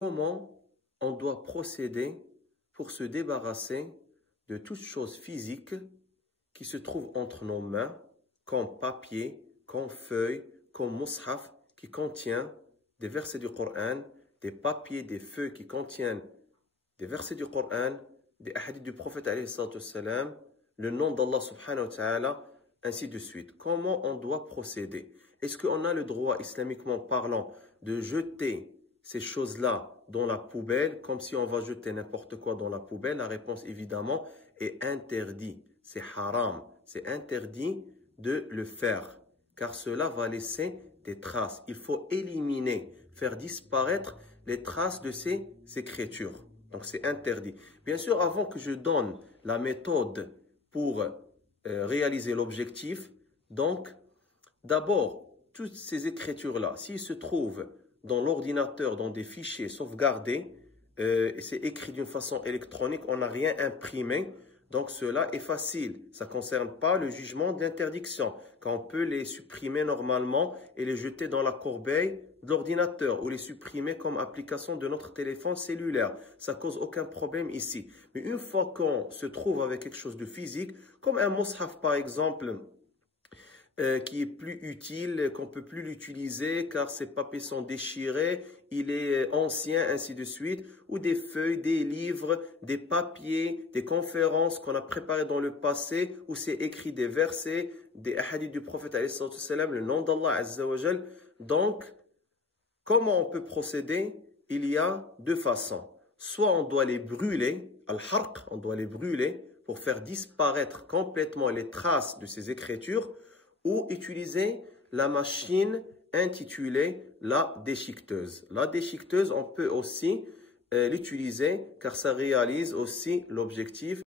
Comment on doit procéder pour se débarrasser de toutes choses physiques qui se trouvent entre nos mains, comme papier, comme feuille, comme mushaf, qui contient des versets du Coran, des papiers, des feuilles qui contiennent des versets du Coran, des hadiths du prophète alayhi salatu wassalam, le nom d'Allah subhanahu wa ta'ala, ainsi de suite. Comment on doit procéder? Est-ce qu'on a le droit, islamiquement parlant, de jeter ces choses-là dans la poubelle, comme si on va jeter n'importe quoi dans la poubelle? La réponse, évidemment, est interdit. C'est haram. C'est interdit de le faire, car cela va laisser des traces. Il faut éliminer, faire disparaître les traces de ces écritures. Donc, c'est interdit. Bien sûr, avant que je donne la méthode pour réaliser l'objectif, donc, d'abord, toutes ces écritures-là, s'ils se trouvent dans l'ordinateur, dans des fichiers sauvegardés, et c'est écrit d'une façon électronique, on n'a rien imprimé, donc cela est facile. Ça ne concerne pas le jugement de l'interdiction, quand on peut les supprimer normalement et les jeter dans la corbeille de l'ordinateur ou les supprimer comme application de notre téléphone cellulaire. Ça cause aucun problème ici. Mais une fois qu'on se trouve avec quelque chose de physique, comme un mushaf par exemple, qui est plus utile, qu'on peut plus l'utiliser car ses papiers sont déchirés, il est ancien, ainsi de suite, ou des feuilles, des livres, des papiers, des conférences qu'on a préparées dans le passé, où c'est écrit des versets, des hadiths du prophète alayhi salatu wassalam, le nom d'Allah azza wa jal. Donc, comment on peut procéder? Il y a deux façons. Soit on doit les brûler, al-harq, on doit les brûler pour faire disparaître complètement les traces de ces écritures, ou utiliser la machine intitulée la déchiqueteuse. La déchiqueteuse, on peut aussi l'utiliser car ça réalise aussi l'objectif